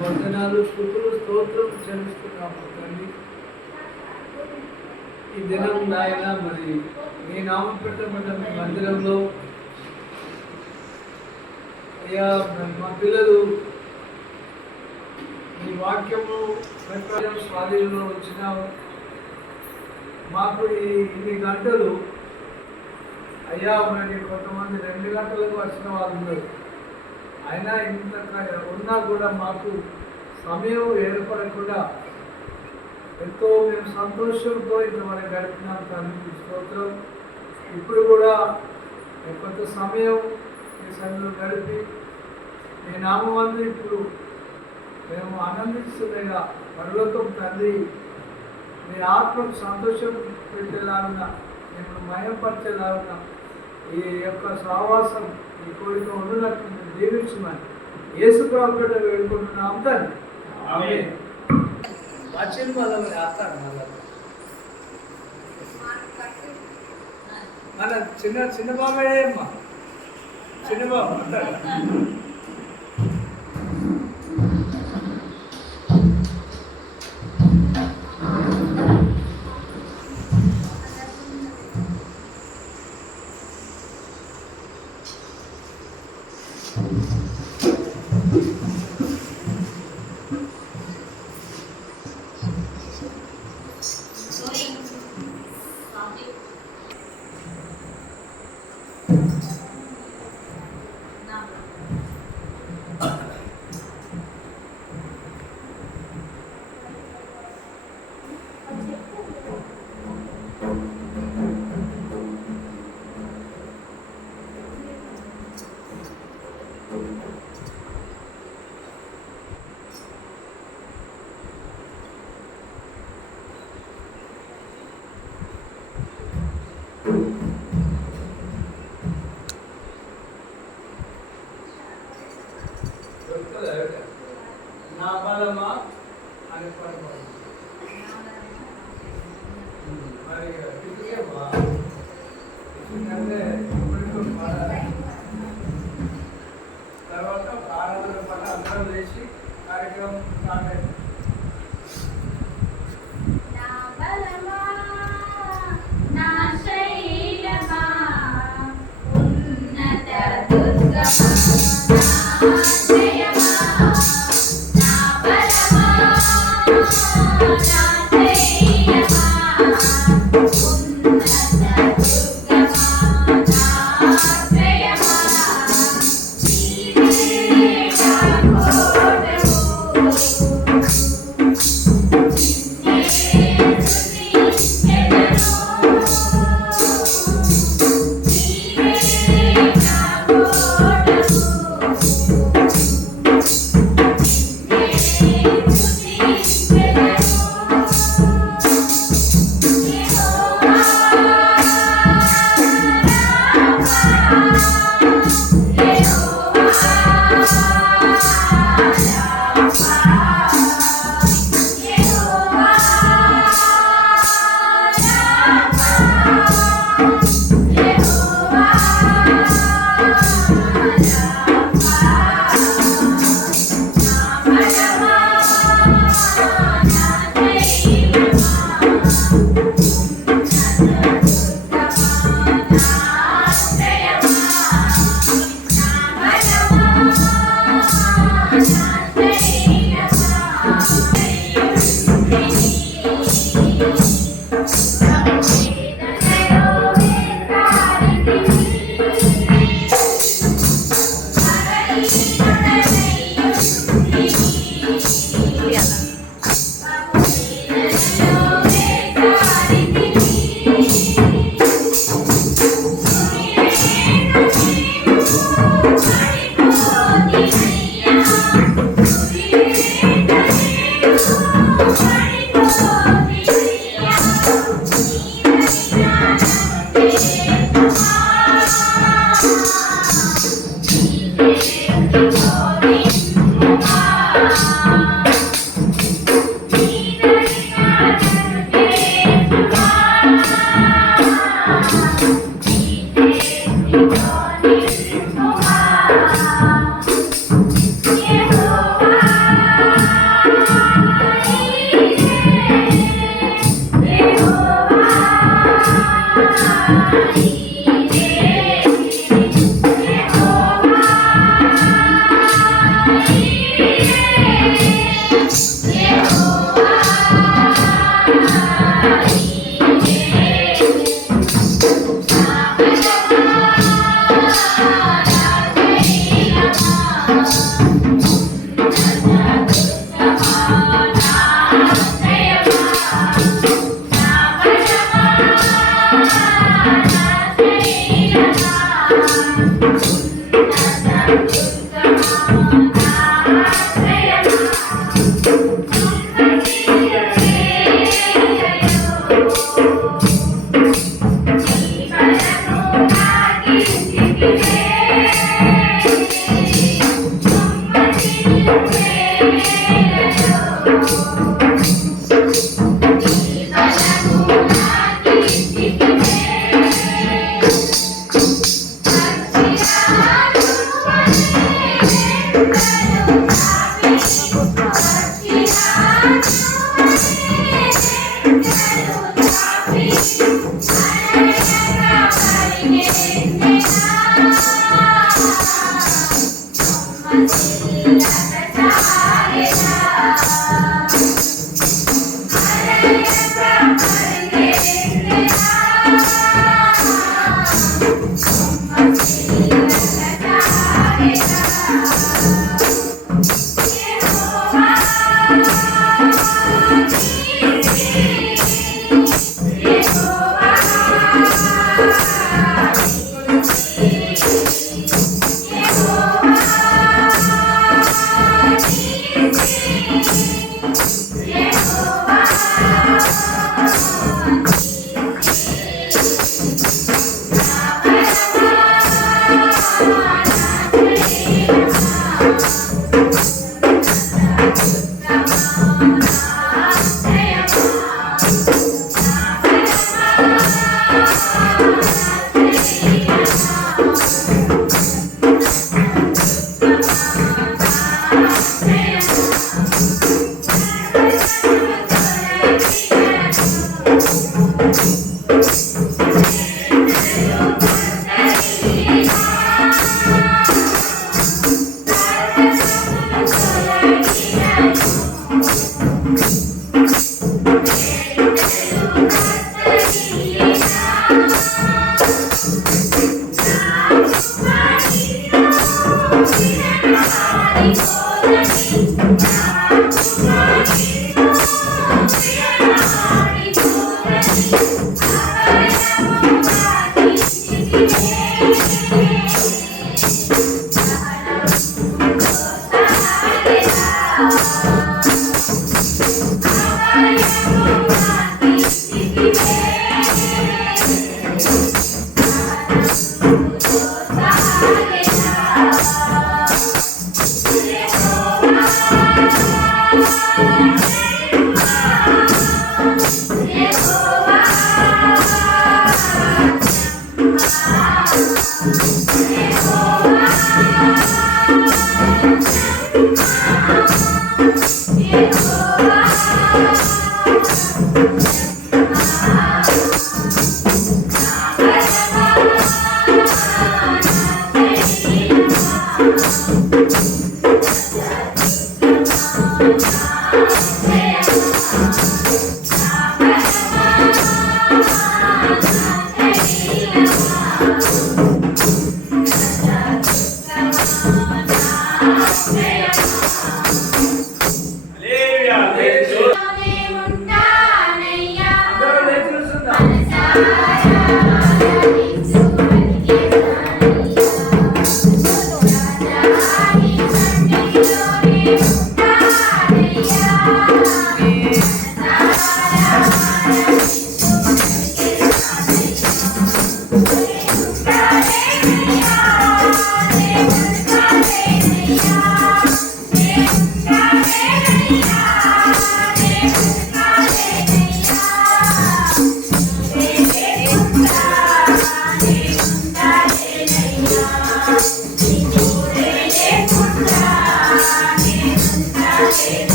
వందనాలు స్తుతులు స్తోత్రం చెల్లిస్తున్నాము తండ్రి. ఈ దినం నాయన మరి మీ నామం పెట్టబడ్డ మీ మందిరంలో అయ్యా మా పిల్లలు మీ వాక్యము ప్రకారం స్వాధీనంలో వచ్చినాము. మాకు ఇన్ని గంటలు అయ్యా మరి కొంతమంది 2 గంటలకు వచ్చిన వాళ్ళు ఉన్నారు. అయినా ఇంత ఉన్నా కూడా మాకు సమయం ఏర్పడకుండా ఎంతో మేము సంతోషంతో ఇంతవరకు గడిపినాం తండ్రి స్తోత్రం. ఇప్పుడు కూడా కొంత సమయం మీ సన్నిధిలో గడిపి మీ నామందు ఇప్పుడు మేము ఆనందిస్తుండగా పరలోకం తండ్రి మీ ఆత్మకు సంతోషం పెట్టేలాగున మేము మయంపరిచేలాగున ఈ యొక్క సహవాసం ఈ కోరిక ఉండినట్టు దీవించమని యేసు ప్రభువు పేరిట వేడుకుంటున్నాం తండ్రి. ఆమేన్. వాచ్యం వల్ల ఆస్తాడు మన చిన్న బాబాయ్ అమ్మా చిన్న బాబు అంటాడు. నా బలమా అని పడబడి మరి ఎందుకంటే తర్వాత ఆరాధన పట్ల అందరం లేచి కార్యక్రమం స్టార్ట్ అయింది.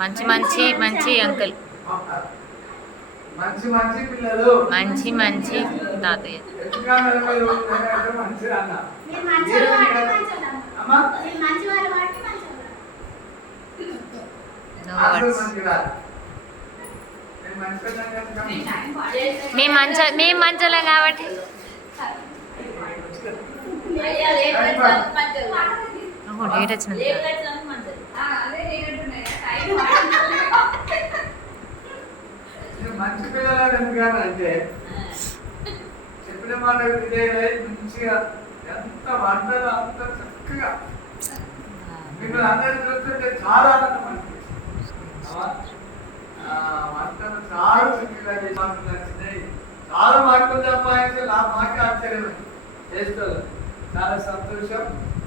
మంచి మంచి మంచి అంకుల్ మంచి మంచి పిల్లలు మంచి మంచి తాతయ్య ఎందుకన్నా మీరు మంచి అన్న అమ్మా మేము మంచోళ్ళం కాబట్టి డేట్ వచ్చిన మంచి పిల్లలు ఎందుకని అంటే చెప్పిన మాట విధేయులై మంచిగా ఎంత వంటలు అంత చక్కగా మిమ్మల్ని అందరినీ చూస్తుంటే చాలా ఆనందం అనిపిస్తుంది. వంటలు చాలా చక్కగా మాటలు నచ్చినాయి, చాలా మార్కులు సంపాదించి మాకే ఆశ్చర్యం చేస్తారు. చాలా సంతోషం.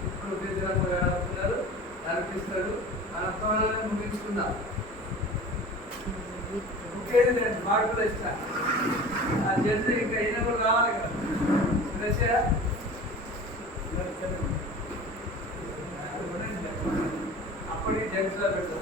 ఇప్పుడు విద్యార్థులు కనిపిస్తారు. మన త్వరలో ముగించుకుందాం. ముఖ్యంగా నేను మార్కులు ఇస్తాను. ఆ జడ్జి ఇంకా అయినా కూడా రావాలి కదా. అప్పటికి జడ్జిలో పెడతాం.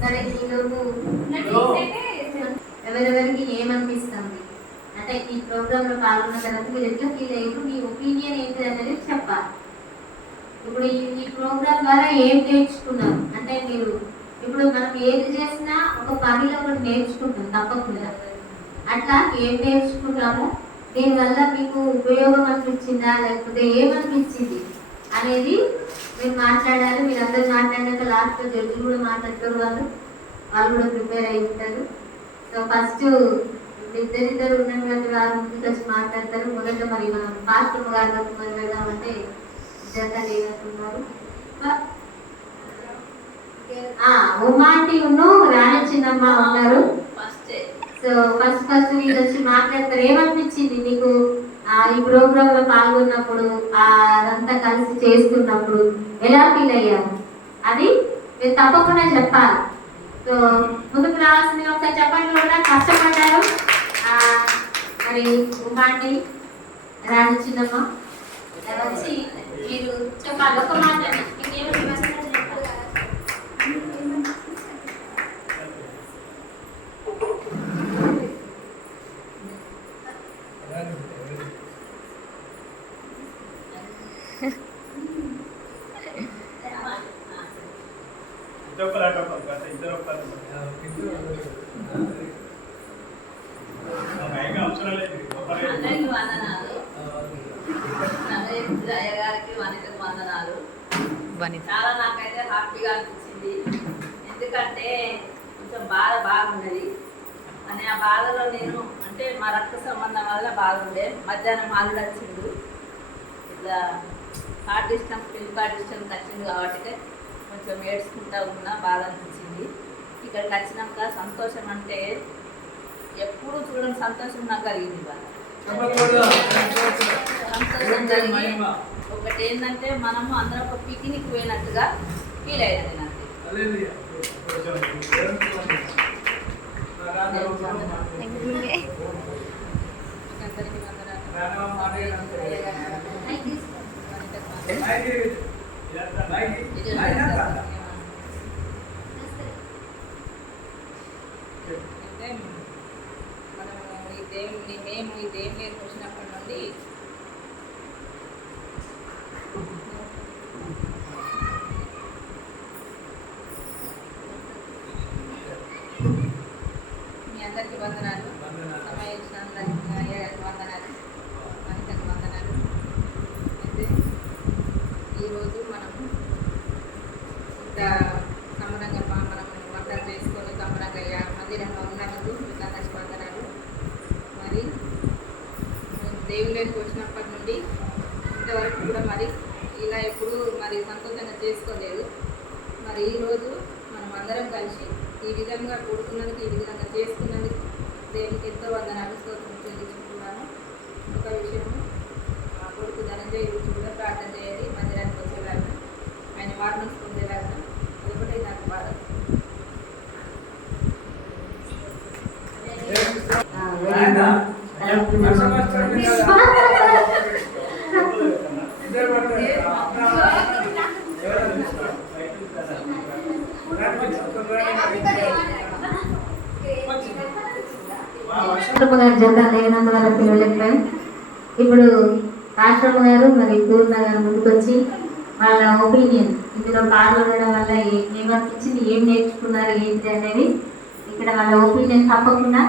సరే ఈలోపు ఎవరెవరికి ఏమనిపిస్తుంది అంటే ఈ ప్రోగ్రామ్ లో పాల్గొన్న తర్వాత మీరు ఎట్లా ఫీల్ అయ్యారు, మీ ఒపీనియన్ ఏంటి అనేది చెప్పాలి. ఇప్పుడు ఈ ప్రోగ్రామ్ ద్వారా ఏం నేర్చుకున్నారు అంటే మీరు ఇప్పుడు మనం ఏది చేసినా ఒక పనిలో ఒకటి నేర్చుకుంటాం తప్పకుండా. అట్లా ఏం నేర్చుకున్నామో దీనివల్ల మీకు ఉపయోగం అనిపించిందా లేకపోతే ఏమనిపించింది అనేది మీరు మాట్లాడాలి. మీరు అందరూ మాట్లాడినాక లాస్ట్ జడ్జి కూడా మాట్లాడతారు, వాళ్ళు కూడా ప్రిపేర్ అయి ఉంటారు. సో ఫస్ట్ ఇద్దరిద్దరు ఉన్నటువంటి వారు ముందుకు వచ్చి మాట్లాడతారు. మొదట మరి మనం పాస్టర్ గారు మొదలెడదామంటే జత లేనట్టున్నారు. ఉమాంటి రాణి చిన్నమ్మ ఉన్నారు. సో ఫస్ట్ మీరు వచ్చి మాట్లాడతారు. ఏమనిపించింది మీకు ఈ ప్రోగ్రామ్ లో పాల్గొన్నప్పుడు, అదంతా కలిసి చేస్తున్నప్పుడు ఎలా ఫీల్ అయ్యారు అది మీరు తప్పకుండా చెప్పాలి. సో ముందుకు రావాల్సింది ఒకసారి చెప్పండి. కూడా కష్టపడ్డారు మరి ఉమాంటి రాణి చిన్నమ్మ వచ్చి మీరు చెప్పాలి. ఒక మాట చాలా నాకైతే హ్యాపీగా అనిపించింది. ఎందుకంటే కొంచెం బాగున్నది అని ఆ బాధలో నేను అంటే మా రక్త సంబంధం వల్ల బాగుండే. మధ్యాహ్నం మాలు వచ్చిండు ఇట్లా హార్ట్ డిస్టెన్స్ పిల్ డిస్టెన్స్ వచ్చింది కాబట్టి కొంచెం ఏడ్చుకుంటా ఉన్నా బాధ అనిపించింది. ఇక్కడికి వచ్చినాక సంతోషం అంటే ఎప్పుడు చూడని సంతోషం నాకు కలిగింది. సంతోషం కలిగి ఒకటి ఏంటంటే మనము అందరం ఒక పిక్నిక్ పోయినట్టుగా ఫీల్ అయ్యాను నేను. మేము ఈ దేవుని వచ్చినప్పటి నుండి మీ అందరికీ వందనాలు. సమయ వందనాలు, మనకి వందనాలు. అయితే ఈరోజు మనము ఇంత సంబరంగా మనం వంటలు చేసుకొని సంబరంగా మందిరంలో ఉన్నందుకు మీకు అందరికీ వందనాలు. మరి దేవుళ్ళకి వచ్చినప్పటి నుండి ఇంతవరకు కూడా మరి ఇలా ఎప్పుడు మరి సంతోషంగా చేసుకోలేదు. మరి ఈరోజు మనం అందరం కలిసి ఈ విధంగా కూడుకున్నందుకు, ఈ విధంగా చేసుకున్నందుకు దేవునికి ఎంతో వందనాలు స్తోత్రం చెల్లించుకుంటున్నాను. ఒక విషయము మా కొడుకు ధనంజయ్ గురించి కూడా ప్రార్థన చేయాలి. మందిరానికి వచ్చేలాగా, ఆయన వార్నెస్ పొందేలాగా, అదొకటి నాకు బాధ. రాష్ట్రమ్మ గారి జత లేనందువల్ల పిలవలేకపోయాను. ఇప్పుడు రాష్ట్రమ్మ గారు మరి పూర్ణ గారు ముందుకొచ్చి వాళ్ళ ఒపీనియన్ ఇందులో పాల్గొనడం వల్ల ఏమనిపించింది, ఏం నేర్చుకున్నారు, ఏంటి అనేది ఇక్కడ వాళ్ళ ఒపీనియన్ తప్పకుండా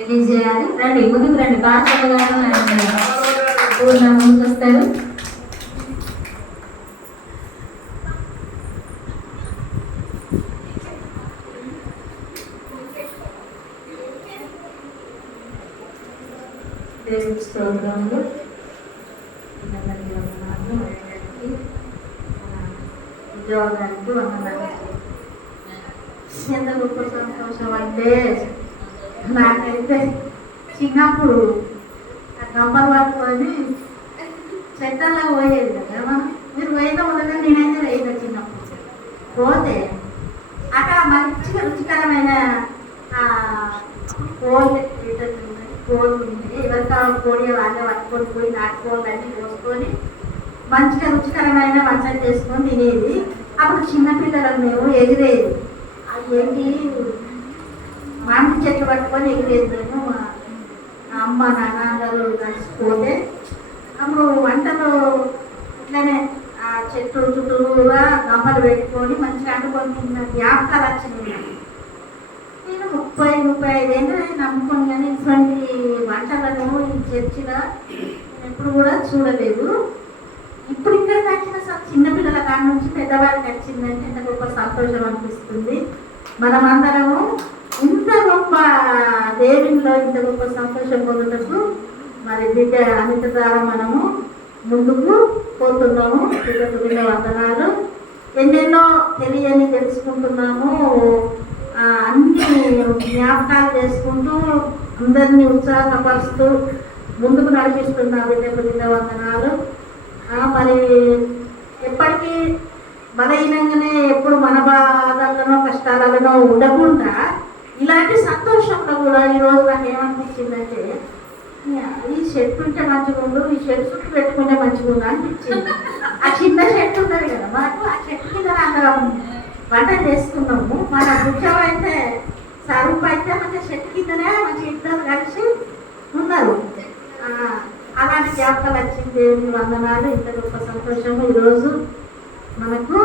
రిలీజ్ చేయాలి. రండి, ముందుకు రండి. రాష్ట్రమ్మ గారు పూర్ణ ముందుకు వస్తారు. దేవుడి స్తోత్రములు. ఉద్యోగానికి వందనాలు. ఎంత గొప్ప సంతోషం అంటే నాకైతే చిన్నప్పుడు గంపలు పట్టుకొని చెట్టల్లో పోయేది కదా మనం. మీరు పోయిన వల్ల నేనైతే వేయదు చిన్నప్పుడు. పోతే అక్కడ మంచిగా రుచికరమైన కోళ్ళు ఉంది. ఎవరికా కోడి వాళ్ళే పట్టుకొని పోయి నాటుకోళ్ళు అన్నీ కోసుకొని మంచిగా రుచికరమైన వంటలు చేసుకొని తినేది. అప్పుడు చిన్నపిల్లలకు మేము ఎగిరేది. అది ఏంటి మామిడి చెట్లు పట్టుకొని ఎగిరేది. మేము మా అమ్మ నాన్న అందరూ కలిసిపోతే అప్పుడు వంటలు ఇట్లనే ఆ చెట్టు చుట్టూగా గమ్మలు పెట్టుకొని మంచిగా అంటుకొని తిన్న జ్ఞాపకాలు వచ్చినాయి. నేను 30-35 ఏళ్ళు నమ్ముకొని కానీ ఇటువంటి వంటలను ఈ చర్చిగా ఎప్పుడు కూడా చూడలేదు. ఇప్పుడు ఇక్కడ వచ్చిన చిన్నపిల్లల కాడి నుంచి పెద్దవాళ్ళకి వచ్చిందంటే ఎంత గొప్ప సంతోషం అనిపిస్తుంది. మనమందరము ఇంత గొప్ప దేవునిలో ఇంత గొప్ప సంతోషం పొందుటకు మరి బిడ్డ అన్నిటి ద్వారా మనము ముందుకు పోతున్నాము. బిడ్డ వందనాలు. ఎన్నెన్నో తెలియని తెలుసుకుంటున్నాము. అన్ని జ్ఞాపకాలు చేసుకుంటూ అందరినీ ఉత్సాహపరుస్తూ ముందుకు నడిపిస్తున్న బిడ్డ వందనాలు. మరి ఎప్పటికీ బలహీనంగానే ఎప్పుడు మన బాధలనో కష్టాలనో ఉండకుండా ఇలాంటి సంతోషంలో కూడా ఈరోజు నాకు ఏమనిపించిందంటే ఈ షర్ట్ ఉంటే మంచిగా ఉండు, ఈ షర్ట్ చుట్టూ పెట్టుకుంటే మంచిగా ఉండు అనిపించింది. ఆ చిన్న షర్ట్ ఉన్నది కదా మాకు, ఆ షర్ట్ కింద నాకు వంట చేసుకున్నాము. మన బుచ్చం అయితే సరుపు అయితే మంచిగా షర్ట్ కిందనే మంచిగా ఇద్దరు కలిసి ఉన్నారు. అలాంటి జ్ఞాపకాలు వచ్చింది. దేవుని వందనాలు. ఇంత గొప్ప సంతోషము ఈరోజు మనకు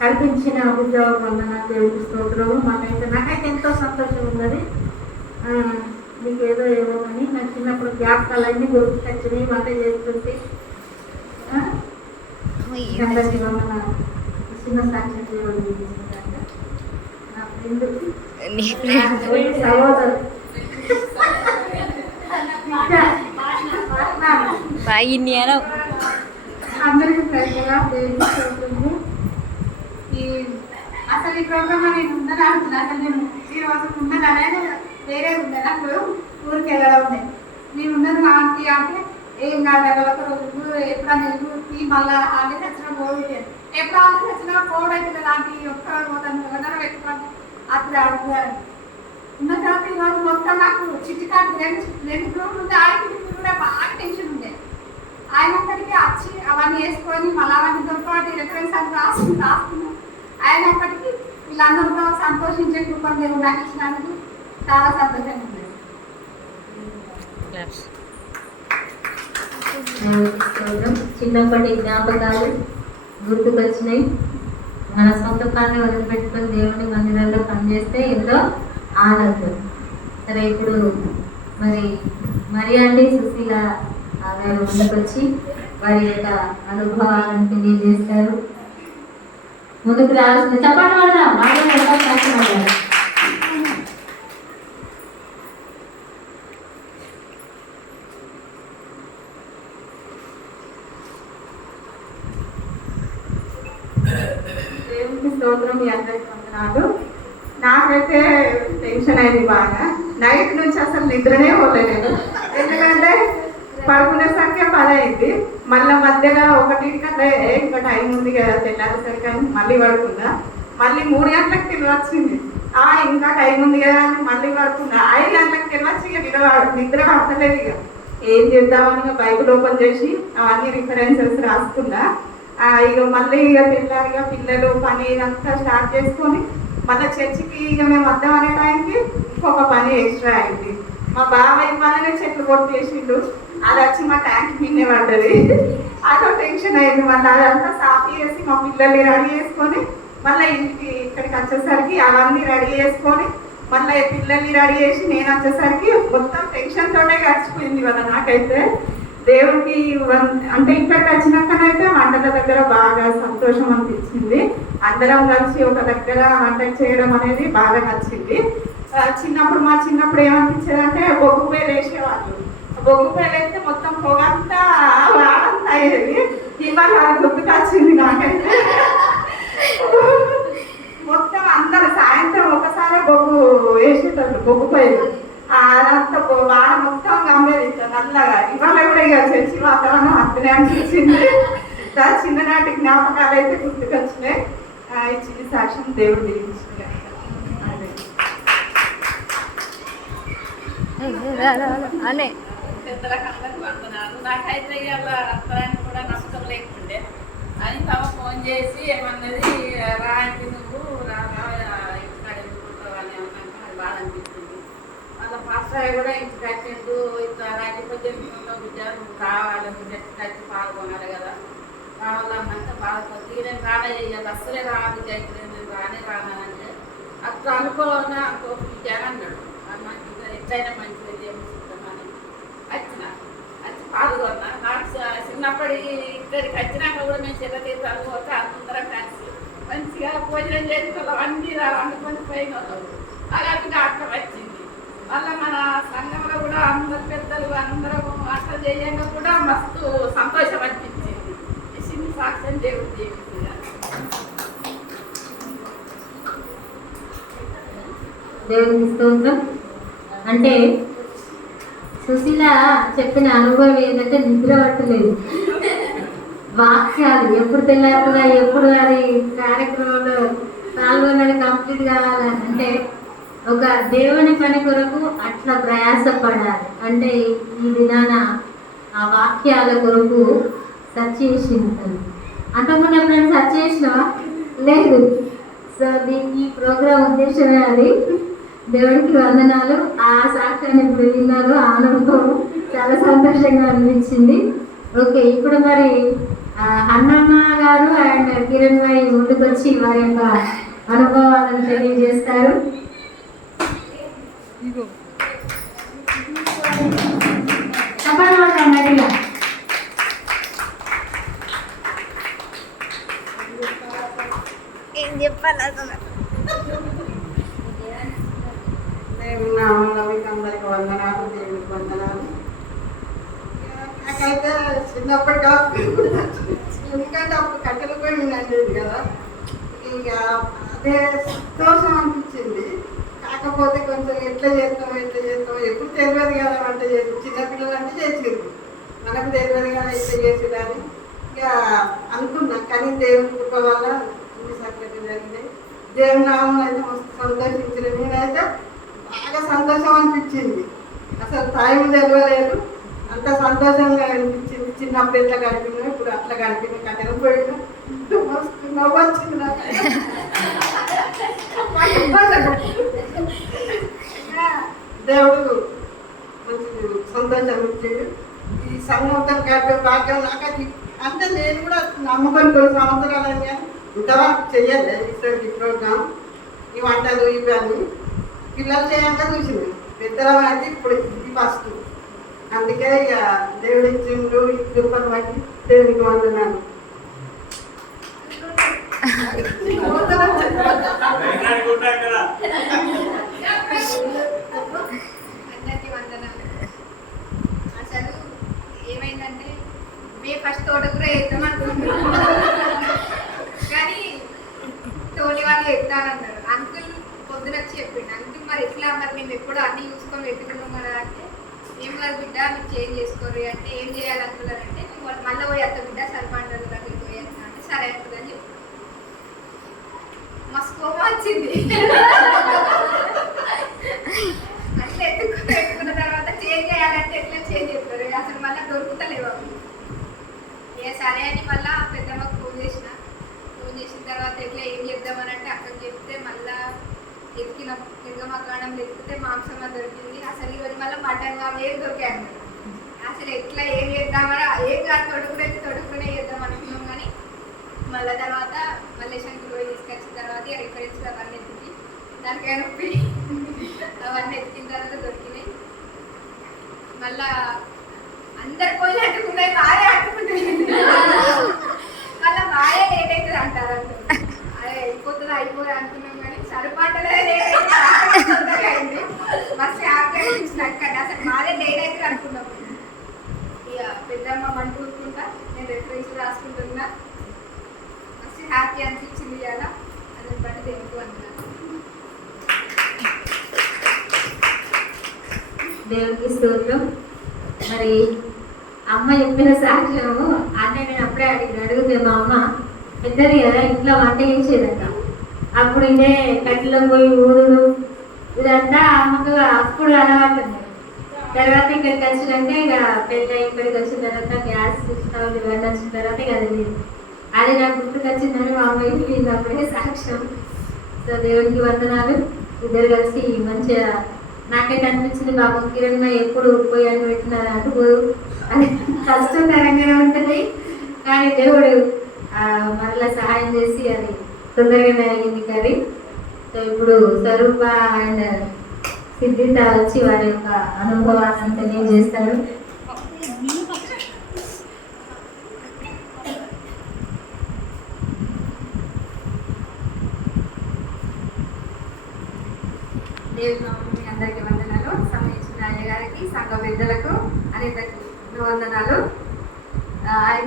కల్పించిన ఉద్యోగ వందనాలు. దేవుని స్తోత్రము. నాకైతే ఎంతో సంతోషం ఉన్నది. మీకు ఏదో ఏమో అని నాకు చిన్నప్పుడు జ్ఞాపకాలు అన్నీ గుర్తుకొచ్చినాయి. వంట చేస్తుంటే అందరికీ వందనాలు. చిన్న సాక్ష్యం చేయడం నా ఫ్రెండ్ సహోదరు అందరికీ ప్రజలుగా దేవుని స్తోత్రము. అసలు ఈ ప్రోగ్రామ్ నేను ఉందని అనుకున్నా. అసలు నేను ఈ రోజు ఉందని అనేది వేరే ఉందని అప్పుడు ఊరికి వెళ్ళడం ఉండే. నేను ఉన్నది మా ఆంటీ అంటే ఏం కాదు ఒక రోజు ఎప్పుడన్నా ఊరికి మళ్ళీ ఆల్రెడీ వచ్చిన కోవిడ్ ఎప్పుడు ఆల్రెడీ వచ్చిన కోవిడ్ అయితే లాంటి ఒక్క పోతాను ఎవరైనా పెట్టుకోండి అప్పుడు అడుగుతారు. ఉన్న తర్వాత ఈరోజు మొత్తం నాకు చిట్టి కార్డు రెండు గ్రూపులు ఉండే. ఆయన కూడా బాగా టెన్షన్ ఉండే. ఆయన ఒక్కడికి వచ్చి అవన్నీ వేసుకొని మళ్ళీ అవన్నీ దొరకబట్టి రిఫరెన్స్ అని రాసుకున్నాం. ఆయన ఒక్కడికి వీళ్ళందరితో సంతోషించే కృపం దేవుడు నాకు ఇచ్చినందుకు చాలా సంతోషంగా ఉంది. చిన్నప్పటి జ్ఞాపకాలు గుర్తుకొచ్చినాయి. మన సొంత కాన్ని వదిలిపెట్టుకొని దేవుని మందిరాల్లో పనిచేస్తే ఎంతో ఆనందం. సరే, ఇప్పుడు మరి ఆంటీ సుశీల గారు ముందుకొచ్చి వారి యొక్క అనుభవాలను తెలియజేస్తారు. ముందుకు రావాల్సింది చెప్పండి. దేవునికి స్తోత్రం. మీ అందరికీ వందనాలు. నాకైతే టెన్షన్ అయింది బాగా. నైట్ నుంచి అసలు నిద్రనే పోలేదు. ఎందుకంటే పడుకునే సంఖ్య 10 అయింది. మళ్ళీ మధ్యలో 1 ఇంకా టైం ఉంది కదా తెల్లారేసరికి మళ్ళీ పడుకున్నా. మళ్ళీ 3 గంటలకు తెలివచ్చింది. ఇంకా టైం ఉంది కదా అని మళ్ళీ పడుకున్నా. 5 గంటలకు తెలివచ్చి ఇక నిద్ర పడతలేదు. ఇక ఏం చేద్దామని ఇక బైబిల్ ఓపెన్ చేసి అవన్నీ రిఫరెన్సెస్ రాసుకున్నా. ఇక మళ్ళీ ఇక తెల్లారిగా పిల్లలు పని అంతా స్టార్ట్ చేసుకొని మళ్ళీ చర్చికి ఇక మేము వద్దాం అనే టైంకి ఇంకొక పని ఎక్స్ట్రా అయింది. మా బాబాయ్ మననే చెట్లు కొట్టేసిండు, అది వచ్చి మా ట్యాంక్ మీదే పడ్డది. అదో టెన్షన్ అయింది. మళ్ళీ అదంతా సాఫ్ చేసి మా పిల్లల్ని రెడీ చేసుకొని మళ్ళీ ఇంటికి ఇక్కడికి వచ్చేసరికి అవన్నీ రెడీ చేసుకొని మళ్ళీ పిల్లల్ని రెడీ చేసి నేను వచ్చేసరికి మొత్తం టెన్షన్ తోనే గడిచిపోయింది కదా నాకైతే. దేవుడికి అంటే ఇక్కడికి వచ్చినాకనైతే వంటల దగ్గర బాగా సంతోషం అనిపించింది. అందరం కలిసి ఒక దగ్గర వంట చేయడం అనేది బాగా నచ్చింది. చిన్నప్పుడు ఏమనిపించేది అంటే బొగ్గు పేలు వేసేవాళ్ళు. బొగ్గు పేలు అయితే మొత్తం పొగంతా వాడంతా అయ్యేది. ఇవాళ అది గుర్తుకొచ్చింది నాకైతే. మొత్తం అందరు సాయంత్రం ఒకసారి బొగ్గు వేసేటప్పుడు బొగ్గు పేలు అదంతా వాడ మొత్తం గమ్మేది నల్లగా. ఇవాళ కూడా ఇక చర్చి వాతావరణం అత్తనే అనిపించింది. చిన్ననాటి జ్ఞాపకాలు అయితే గుర్తుకొచ్చినాయి. ఈ చిన్న సాక్ష్యం దేవుడు దీవించింది. అనే పెద్దలకు అందరికి వందనాలు. నాకైతే ఇవాళ అత్తరాన్ని కూడా నమ్మకం లేకుండే. అని తమ ఫోన్ చేసి ఏమన్నది రాంటి నువ్వు ఇంటికాడ ఎందుకుంటావు అని అన్నాక అది బాగా అనిపించింది. వాళ్ళ పాస్టర్ కూడా ఇంటికి వచ్చిండు, ఇట్లా రాజపద్యం బిడ్డ నువ్వు కావాలి, నువ్వు వచ్చి పాల్గొనాలి కదా కావాలన్నాక బాధపడుతుంది. నేను రానయ్యాలి అస్సలే రాదు అయితే నేను రానంటే అట్లా అనుకోవాలన్నా విద్యాన్ని అన్నాడు. నాకు ఇంకా ఎట్లయినా మంచిగా చేస్తామని వచ్చి పాల్గొన్నా. నాకు చిన్నప్పటి ఇక్కడికి వచ్చినాక కూడా మేము చిన్న తీర్థాలు పోతే అందరం కలిసి మంచిగా భోజనం చేసుకున్నాం. అన్ని వండుకొని పోయిన అలాంటి అక్కడ వచ్చింది. మళ్ళీ మన సంఘంలో కూడా అందరు పెద్దలు అందరం అట్లా చేయంగా కూడా మస్తు సంతోషం అనిపించింది. ఈ చిన్న సాక్ష్యం దేవుడు జీవించింది. దేవునికి స్తోత్రం. అంటే సుశీల చెప్పిన అనుభవం ఏంటంటే నిద్ర పట్టలేదు. వాక్యాలు ఎప్పుడు తెల్లారుగా ఎప్పుడు అది కార్యక్రమంలో పాల్గొనడం కంప్లీట్ కావాలని అంటే ఒక దేవుని పని కొరకు అట్లా ప్రయాసపడాలి. అంటే ఈ దినాన ఆ వాక్యాల కొరకు సెర్చ్ చేసింది. అంతకుముందు ఎప్పుడైనా సెర్చ్ చేసినావా? లేదు. సో ఈ ప్రోగ్రాం ఉద్దేశమే అది. దేవుడికి వందనాలు. ఆ సాక్ష్యాన్ని ఇప్పుడు విన్నారు, ఆ అనుభవం చాలా సంతోషంగా అనిపించింది. ఓకే, ఇప్పుడు మరి అన్నమ్మ గారు అండ్ కిరణ్ భాయ్ ముందుకు వచ్చి వారి యొక్క అనుభవాలను తెలియజేస్తారు. చెప్పండి అన్నట్టుగా. ఏం చెప్పాలి అసలు? మీకు అందరికి వందనాలు, దేవుడికి వందనాలు. నాకైతే చిన్నప్పటిగా ఎందుకంటే అప్పుడు కట్టెలు పోయి ఉండేది కదా, ఇక అదే సంతోషం అనిపించింది. కాకపోతే కొంచెం ఎట్లా చేస్తామో ఎప్పుడు తెలియదు కదా వంట చేసి. చిన్నపిల్లలు అంటే చేసేది, మనకు తెలియదు కదా ఎట్లా చేసేదని ఇక అనుకున్నా. కానీ దేవుని కృప వల్ల అన్ని సక్రమంగా జరిగినాయి. దేవుని నామం అయితే మస్తు సంతోషించిన. నేనైతే బాగా సంతోషం అనిపించింది. అసలు టైం తెలియలేదు, అంత సంతోషంగా అనిపించింది. చిన్నప్పుడు ఎట్లా గడిపినా ఇప్పుడు అట్లా గడిపిన కట్టెలు పోయినా మస్తు నవ్వు వచ్చింది నాకు. దేవుడు మంచి సంతోషం ఇచ్చాడు. ఈ సంగీతం గడిపే భాగ్యం నాకు అంటే నేను కూడా నమ్ముకొని 2 సంవత్సరాలు కానీ ఇంతవరకు చెయ్యలే ఇటువంటి ప్రోగ్రాం. ఈ వంటలు ఇవన్నీ పిల్లలు చేయాక చూసింది, పెద్దల అయితే ఇప్పుడు ఇది ఫస్ట్. అందుకే ఇక దేవుడు ఇచ్చిండు ఈ కృపను బట్టి దేవునికి వందనాలు. అందరికీ వందనాలు. అసలు ఏమైందంటే మేము ఫస్ట్ తోటకూర వేద్దాం అనుకుంటున్నాం, కానీ తోటి వాళ్ళు ఎత్తానన్నారు. అంకుల్ పొద్దున వచ్చి చెప్పిండు, అంకుల్ మరి ఎట్లా మరి మేము ఎప్పుడు అన్నీ చూసుకొని పెట్టుకున్నాం కదా అంటే, ఏం కాదు బిడ్డ మీరు చేంజ్ చేసుకోరు అంటే ఏం చేయాలి అంకుల్ అంటే మళ్ళీ పోయి అత్త బిడ్డ సరిపంటారు దగ్గరికి పోయి అంటే సరే అంకుల్ అని చెప్పి మస్తు కోపం వచ్చింది. అట్లా పెట్టుకున్న తర్వాత చేంజ్ చేయాలంటే ఎట్లా చేంజ్ చేస్తారు, అసలు మళ్ళీ దొరుకుతలేవు. ఇక సరే అని మళ్ళీ పెద్దమ్మకు ఫోన్ చేసిన తర్వాత ఎట్లా ఏం చేద్దామని అంటే అక్కడికి చెప్తే మళ్ళీ మకాణంలో ఎత్తితే మాంసం దొరికింది. అసలు ఈరోజు మళ్ళీ మటన్ కాబట్టి ఏం దొరికాను. అసలు ఎట్లా ఏం చేద్దామని ఏం కాదు తొడుకునే చేద్దాం అనుకున్నాం. కానీ మళ్ళీ తర్వాత మల్లేశంకర్ పోయి తీసుకొచ్చిన తర్వాత రిఫరెన్స్లు అవన్నీ ఎత్తి దానికై నొప్పి అవన్నీ ఎత్తిన తర్వాత దొరికినాయి. మళ్ళా అందరు పోయి అట్టుకున్నాయి, బాగా అట్టుకుంటుంది. మళ్ళీ బాగా లేట్ అవుతుంది అంటారు. అదే అయిపోతుంది అనుకున్నాం కానీ సరిపడలే, లేట్ అయితే అయింది. మస్తు హ్యాపీ అనిపించింది అక్కడ. అసలు బాగా లేట్ అవుతుంది అనుకున్నాం. ఇక పెద్దమ్మ మంట కూరుకుంటా నేను రిఫరెన్స్ రాసుకుంటున్నా. మస్తు హ్యాపీ అనిపించింది ఇవాళ. అది బట్టి తెలుగు అంటున్నాను. దేవుడికి స్తోత్రం. మరి అమ్మ చెప్పిన సాక్ష్యము అంటే నేను అప్పుడే అడిగితే మా అమ్మ పెద్దది కదా ఇంట్లో వంట చేసేదంట. అప్పుడు ఇదే కట్టెలో పోయి ఊరుడు ఇదంతా అమ్మకు అప్పుడు అలవాటు. తర్వాత ఇక్కడికి వచ్చినాక ఇక పెళ్ళి ఇక్కడికి వచ్చిన తర్వాత గ్యాస్ స్టవ్ ఇవన్నీ వచ్చిన తర్వాత ఇక అది నాకు గుర్తుకొచ్చిందని మా అమ్మ చెప్పింది అప్పుడే సాక్ష్యం. సో దేవుడికి వందనాలు. ఇద్దరు కలిసి మంచిగా నాకైతే అనిపించింది బాబు కిరణ్ ఎప్పుడు పోయి అని పెట్టినారు అటుపోదు అని కష్టకరంగానే ఉంటుంది. కానీ దేవుడు మరలా సహాయం చేసి అది తొందరగానే అయింది కర్రీ. సో ఇప్పుడు స్వరూప అండ్ సిద్ధిత వచ్చి వారి యొక్క అనుభవాన్ని తెలియజేస్తారు. దేవుని అందరికీ వందనాలు. సమయించిన అయ్య గారికి, సంఘ పెద్దలకు అనేకకి వందనాలు.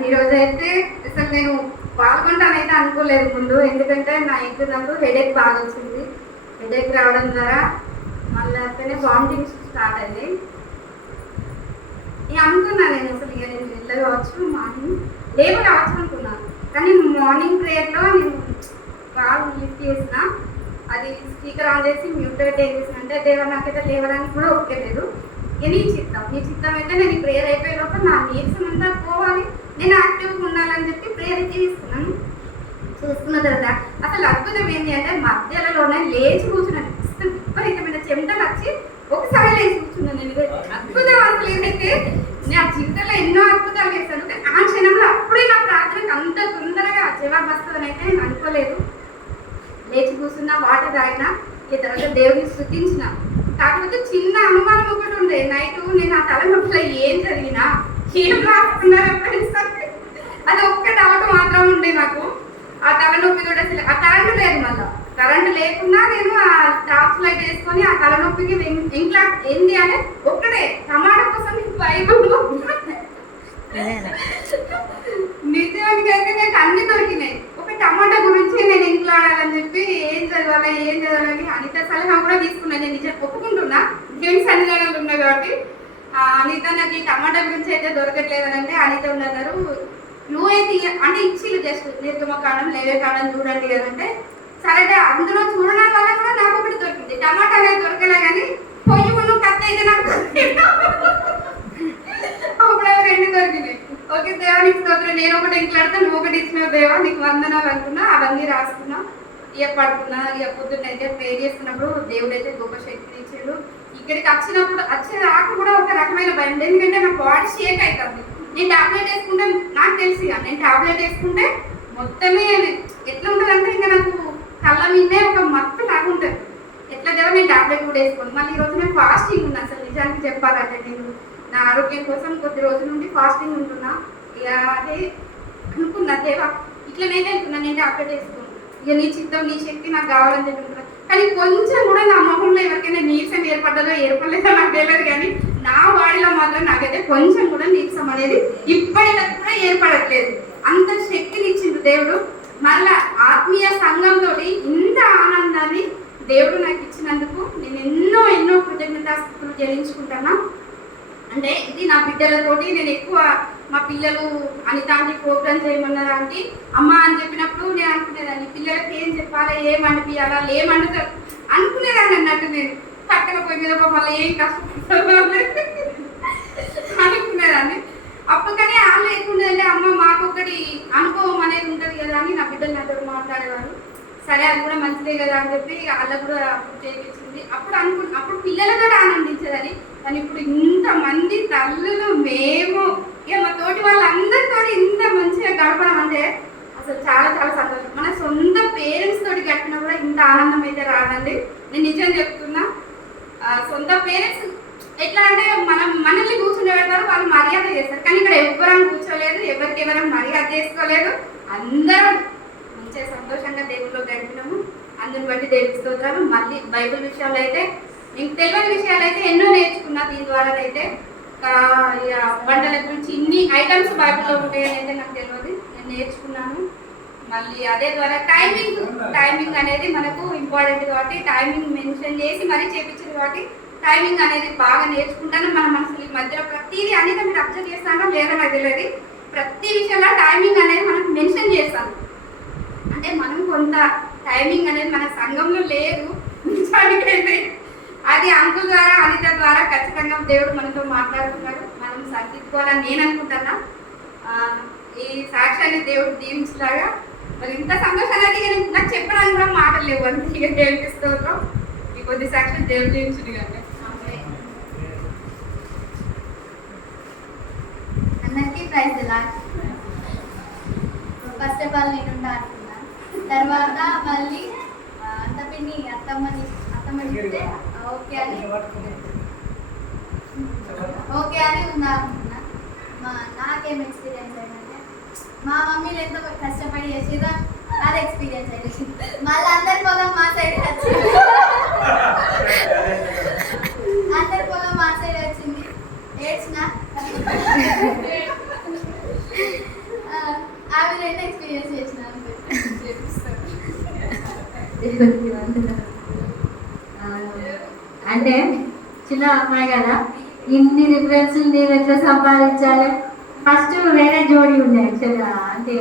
ఈరోజు అయితే అసలు నేను పాల్గొంటానైతే అనుకోలేదు ముందు. ఎందుకంటే నా ఇంట్లో నాకు హెడేక్ బాగా వచ్చింది. హెడేక్ రావడం ద్వారా మళ్ళీ అతనే వామిటింగ్స్ స్టార్ట్ అయింది. ఇక అనుకున్నా నేను అసలు ఇక నేను వెళ్ళవచ్చు, మార్నింగ్ లేవు రావచ్చు అనుకున్నాను. కానీ మార్నింగ్ ప్రేయర్లో నేను బాగా లిఫ్ట్ చేసిన, అది స్పీకర్ ఆన్ చేసి మ్యూట్ పెట్టి ఏం చేసిన అంటే దేవా నాకైతే లేవడానికి కూడా ఒప్పుకోలేదు. ఇక నీ చిత్తం అయితే నేను ప్రేయర్ అయిపోయే లోపల నా నీరసం అంతా పోవాలి, నేను యాక్టివ్గా ఉండాలని చెప్పి ప్రేయర్ అయితే తీసుకున్నాను. చూసుకున్న తర్వాత అసలు అద్భుతం ఏంటి అంటే మధ్యలోనే లేచి కూర్చున్నాను. విపరీతమైన చెమటలు వచ్చి ఒకసారి లేచి కూర్చున్నాను. నేను అద్భుతం అసలు ఏంటంటే నా జీవితంలో ఎన్నో అద్భుతాలు చేశాను. కానీ ఆ క్షణంలో అప్పుడే నా ప్రార్థనకు అంత తొందరగా జవాబు వస్తుందని అయితే నేను అనుకోలేదు. లేచి కూర్చున్నా, వాటర్ తాగినా, ఈ తర్వాత దేవుడిని స్తుతించిన. కాకపోతే చిన్న అనుమానం ఒకటి ఉండే. నైట్ నేను ఆ తలనొప్పిలో ఏం జరిగినా ఏం రాసుకున్నారో అది ఒక్క డౌట్ మాత్రం ఉండే నాకు. ఆ తలనొప్పి కూడా అసలు ఆ కరెంటు లేదు. మళ్ళీ కరెంటు లేకుండా నేను ఆ టార్చ్ లైట్ వేసుకొని ఆ తలనొప్పికి ఇంట్లో ఏంటి అంటే ఒక్కడే టమాటా కోసం బైబుల్ నిజానికి అయితే నాకు అన్ని దొరికినాయి. ఒక టమాటా గురించి నేను ఇంట్లో ఆడాలని చెప్పి ఏం చదవాలని అనిత సలహా కూడా తీసుకున్నాను. నేను నిజం ఒప్పుకుంటున్నా, గేమ్స్ అన్ని జనాలు ఉన్నాయి కాబట్టి. అనిత నాకు ఈ టమాటా గురించి అయితే దొరకట్లేదని అంటే అనిత ఉన్నారు నువ్వు అయితే అంటే ఇచ్చిలు జస్ట్ నిర్గమ కాండం లేవే కాండం చూడండి కదంటే సరే అందులో చూడడం వల్ల కూడా నాకు ఒకటి దొరికింది. టమాటా అనేది దొరకలే కానీ పొయ్యి నువ్వు కత్త అయితే నాకు అప్పుడు రెండు దొరికినాయి. ఓకే దేవానికి స్తోత్రం. నేను ఒకటి ఇంట్లాడితే నువ్వు ఒకటి ఇచ్చిన దేవా నీకు వందనాలు అనుకున్నా. అవన్నీ రాసుకున్నా, ఇక పడుకున్నా. ఇక పొద్దున్న అయితే ప్రే చేస్తున్నప్పుడు దేవుడు అయితే గొప్ప శక్తిని ఇచ్చాడు. ఇక్కడికి వచ్చే రాక కూడా ఒక రకమైన భయం. ఎందుకంటే నా బాడీ షేక్ అవుతుంది. నేను టాబ్లెట్ వేసుకుంటే నాకు తెలిసి నేను టాబ్లెట్ వేసుకుంటే మొత్తమే ఎట్లా ఉంటుంది అంటే ఇంకా నాకు కళ్ళ మీదే ఒక మత్తు లాగా ఉంటుంది. ఎట్లా దేవా నేను టాబ్లెట్ కూడా వేసుకోను. మళ్ళీ ఈరోజు నేను ఫాస్టింగ్ ఉన్నా. అసలు నిజానికి చెప్పాలంటే నేను నా ఆరోగ్యం కోసం కొద్ది రోజుల నుండి ఫాస్టింగ్ ఉంటున్నా. ఇక అదే అనుకున్నా దేవా ఇట్లనైతే అనుకున్నా నేను టాబ్లెట్ వేసుకోను. ఇక నీ చిత్తం నీ శక్తి నాకు కావాలని చెప్పి. కానీ కొంచెం కూడా నా మొహంలో ఎవరికైనా నీరసం ఏర్పడలేదో నాకు తెలియదు. కానీ నా బాడీలో మాత్రం నాకైతే కొంచెం కూడా నీరసం అనేది ఇప్పటికీ కూడా ఏర్పడట్లేదు. అంత శక్తిని ఇచ్చింది దేవుడు. మళ్ళా ఆత్మీయ సంఘంతో ఇంత ఆనందాన్ని దేవుడు నాకు ఇచ్చినందుకు నేను ఎన్నో కృతజ్ఞతాస్తుతులు చెల్లించుకుంటున్నా. అంటే ఇది నా బిడ్డలతోటి నేను ఎక్కువ మా పిల్లలు అనితాంటి ప్రోగ్రామ్ చేయమన్నారు అంటే అమ్మ అని చెప్పినప్పుడు నేను అనుకునేదాన్ని పిల్లలకి ఏం చెప్పాలా, ఏం అనిపించాలా, ఏమనుతారు అనుకునేదాన్ని అన్నట్టు. నేను చక్కగా పోయి మీద మళ్ళీ ఏం కష్టపడతారు అనుకునేదాన్ని. అప్పుడు కానీ వాళ్ళు లేకుండే అమ్మ మాకు ఒకటి అనుభవం అనేది ఉంటుంది కదా అని నా బిడ్డలు నాతో మాట్లాడేవారు. సరే అది కూడా మంచిదే కదా అని చెప్పి వాళ్ళకు కూడా అప్పుడు చేయించింది. అప్పుడు పిల్లలతో ఆనందించేదని, కానీ ఇప్పుడు ఇంతమంది తల్లులు మేము ఇక మా తోటి వాళ్ళందరితో ఇంత మంచిగా గడపడం అంటే అసలు చాలా చాలా సంతోషం. మన సొంత పేరెంట్స్ తోటి గడిపినా కూడా ఇంత ఆనందం అయితే రాదండి. నేను నిజం చెప్తున్నా. సొంత పేరెంట్స్ ఎట్లా అంటే మనల్ని కూర్చుండేవారు, వాళ్ళు మర్యాద చేస్తారు. కానీ ఇక్కడ ఎవ్వరం కూర్చోలేదు, ఎవరికెవరం మర్యాద చేసుకోలేదు. అందరం మంచిగా సంతోషంగా దేవుళ్ళు గడిపినాము. అందుని బట్టి దేవుడి స్తోత్రాలు. మళ్ళీ బైబిల్ విషయాలు అయితే నీకు తెలియని విషయాలు అయితే ఎన్నో నేర్చుకున్నా దీని ద్వారా. అయితే వంటల గురించి ఇన్ని ఐటమ్స్ బైబిల్లో ఉంటాయని అయితే నాకు తెలియదు, నేను నేర్చుకున్నాను. మళ్ళీ అదే ద్వారా టైమింగ్ అనేది మనకు ఇంపార్టెంట్ కాబట్టి టైమింగ్ మెన్షన్ చేసి మరీ చేపించింది కాబట్టి టైమింగ్ అనేది బాగా నేర్చుకుంటాను. మన మనసులో ఈ మధ్యలో ప్రతిదీ అనేది మీరు అబ్జర్వ్ చేస్తానో లేదో నాకు తెలియదు, ప్రతి విషయంలో టైమింగ్ అనేది మనం మెన్షన్ చేస్తాం. అంటే మనం కొంత టైమింగ్ అనేది మన సంఘంలో లేదు నిజానికైతే. అది అంకుల్ ద్వారా అనిత ద్వారా ఖచ్చితంగా దేవుడు మనతో మాట్లాడుతున్నాడు, మనం సరిదిద్దుకోవాలని నేను అనుకుంటున్నా. ఈ సాక్ష్యాన్ని దేవుడు దీవించలాగా. మరి ఇంత సంతోషాన్ని నాకు చెప్పడానికి కూడా మాటలు లేవు. అంతే ఇక దేవుడికి స్తోత్రం. ఈ కొద్ది సాక్ష్యం దేవుడు దీవించుడు కనుక. అందరికీ praise the lord. First of all నేను అనుకున్నా, తర్వాత మళ్ళీ అత్తమ్మని చెప్తే ఓకే అని ఉందా అనుకున్నా. నాకేం ఎక్స్పీరియన్స్ అయిందంటే మా మమ్మీలు ఎంతో కష్టపడి చేసిరా, అది ఎక్స్పీరియన్స్ అయింది. మళ్ళీ అందరి పొలం మా సైడ్ వచ్చింది, అందరి పొలం మా సైడ్ వచ్చింది. ఏడ్చిన అవి రెండు ఎక్స్పీరియన్స్ చేసిన అంటే చిన్న అమ్మాయి కదా, ఇన్ని రిఫరెన్స్లు నేను ఎట్లా సంపాదించాలి. ఫస్ట్ వేరే జోడి ఉండే యాక్చువల్గా, అంటే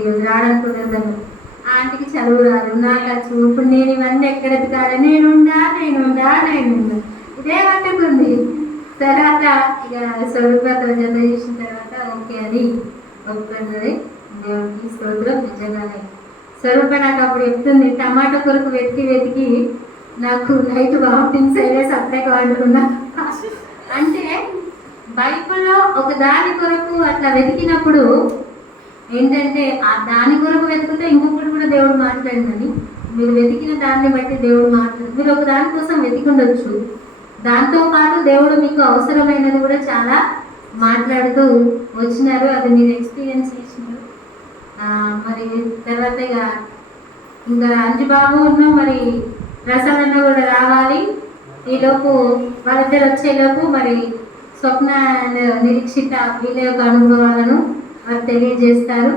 ఈరోజు రావడానికి కుదరదు. ఆంటీకి చదువు రాదు, నాకు వచ్చు. ఇప్పుడు నేను ఇవన్నీ ఎక్కడ ఎత్తుకాలి, నేనుండా ఇదే పట్టుకుంది. తర్వాత ఇక స్వరూపతో జత చేసిన తర్వాత ఓకే అని ఒప్పుకున్నది. దేవుడికి స్తోత్రం. నిజంగానే స్వరూప నాకు అప్పుడు చెప్తుంది, టమాటో కొరకు వెతికి నాకు నైట్ వామిటింగ్స్ అయితే సపరేట్ వండుకున్నా. అంటే బైబిల్లో ఒక దాని కొరకు అట్లా వెతికినప్పుడు ఏంటంటే ఆ దాని కొరకు వెతుకుతే ఇంకొకటి కూడా దేవుడు మాట్లాడిందని. మీరు వెతికిన దాన్ని బట్టి దేవుడు మాట్లాడు. మీరు ఒక దాని కోసం వెతికి ఉండొచ్చు, దాంతోపాటు దేవుడు మీకు అవసరమైనది కూడా చాలా మాట్లాడుతూ వచ్చినారు. అది మీరు ఎక్స్పీరియన్స్ చేసినారు. మరి తర్వాత ఇంకా అంజుబాబును మరి ప్రసన్న కూడా రావాలి. ఈలోపు వాళ్ళిద్దరు వచ్చేలోపు మరి స్వప్న నిరీక్షిత వీళ్ళ యొక్క అనుభవాలను వారు తెలియజేస్తారు.